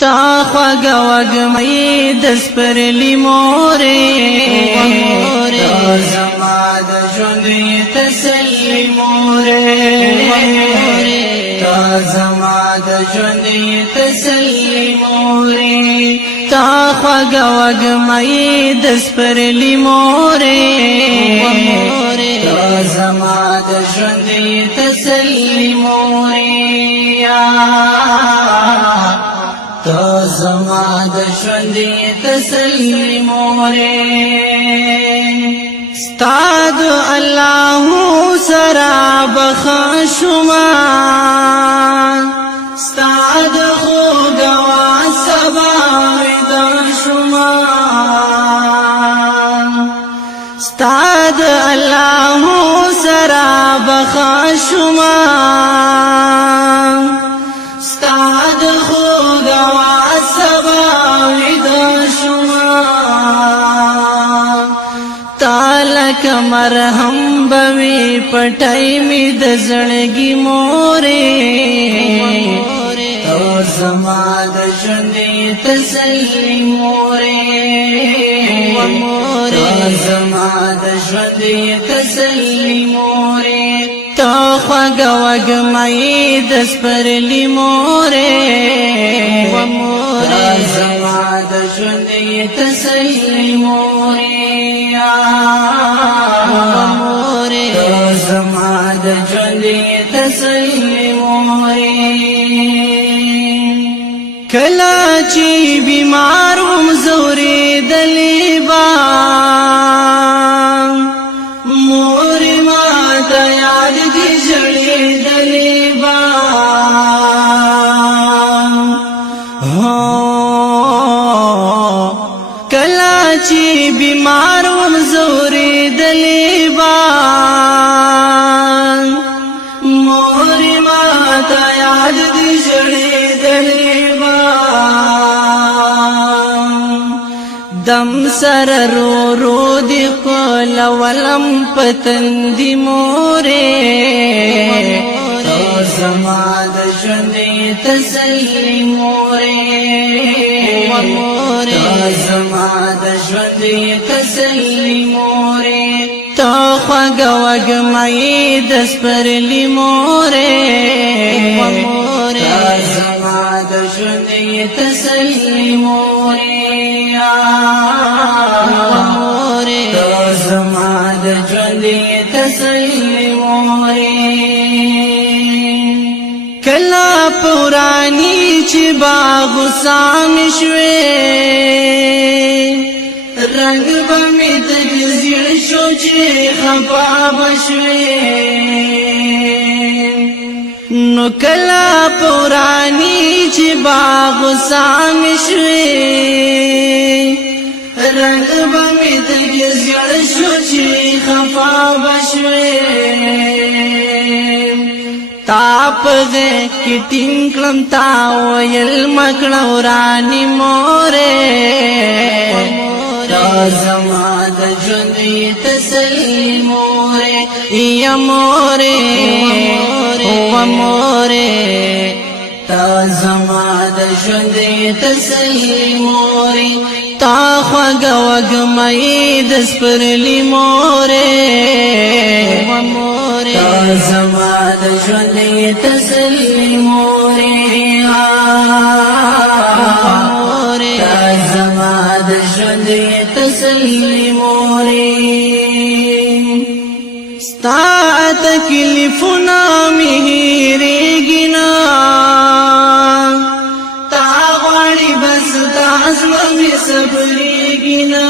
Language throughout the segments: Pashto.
تا خوږه وږمې د سپرلي مورې تا زما د ژوند تسلي مورې تا زما د ژوند تسلي مورې تا خوږه وږمې د سپرلي مورې تا زما د ژوند تسلي مورې تا زما د ژوند تسلي مورې ستا د الله سره بخښما ستا د خوږوا سبا ویده شما ستا د الله سره بخښما ستا د خوږوا سبا ویده شما تالک مرهم بوي پټای می د زړګي مورې تو زما د ژوند تسلي مورې تو زما د ژوند تسلي مورې تو خوږه وږمې د سپرلي مورې تو زما د ژوند تسلي مورې تو زما د ژوند تسلي مورې کله چې بیمار وم زورېدلې با مورې ما ته یاد دې ژړېدلې با کله چې بیمار وم زورېدلې با مورې ما ته یاد دې ژړېدلې با دم سر رو رو دی قول ولم پتندی مورې تو زما د ژوند تسلي مورې تو زما د ژوند تسلي مورې تو خوږه وږمې د سپرلي مورې تو زما د ژوند تسلي مورې تو زما د ژوند تسلي مورې کلا پرانی چې باغ سام شوي رنگ بمی تجزیر شو چې خفا بشوي نو کلا پرانی چې باغ سام شوي رنگ بمی تجزیر شو چې خفا بشوي تاپ دے کی ٹنکلم تاویل مکڑورانی مورے تا زما د ژوند تسلي مورې یا مورې و مورې تا زما د ژوند تسلي مورې تا خوږه وږمې د سپرلي مورې تا زما د ژوند تسلي مورې تا زما د ژوند تسلي مورې ستا تکلیفونه مې هېرېږي نه تا غواړي بس دا زړه مې صبرېږي نه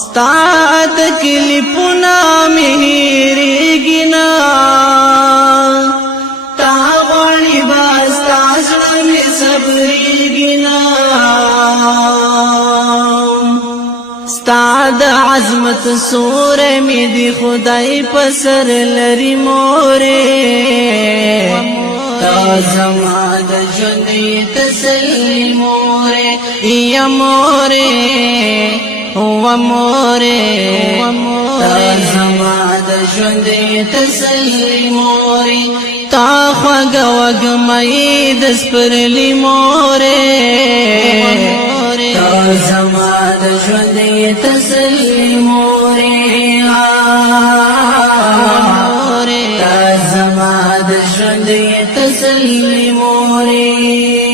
ستا تکلیفونه مې هېرېږي نه تا غواړي بس دا زړه مې صبرېږي نه ستا د عظمت سوره مې دی خدای په سر لري مورې تا زما د ژوند تسلي مورې یا مورې و مورې تا زما د ژوند تسلي مورې تا خوږه وږمۍ د سپرلي مورې تا زما د ژوند تسلي مورې تا زما د ژوند تسلي مورې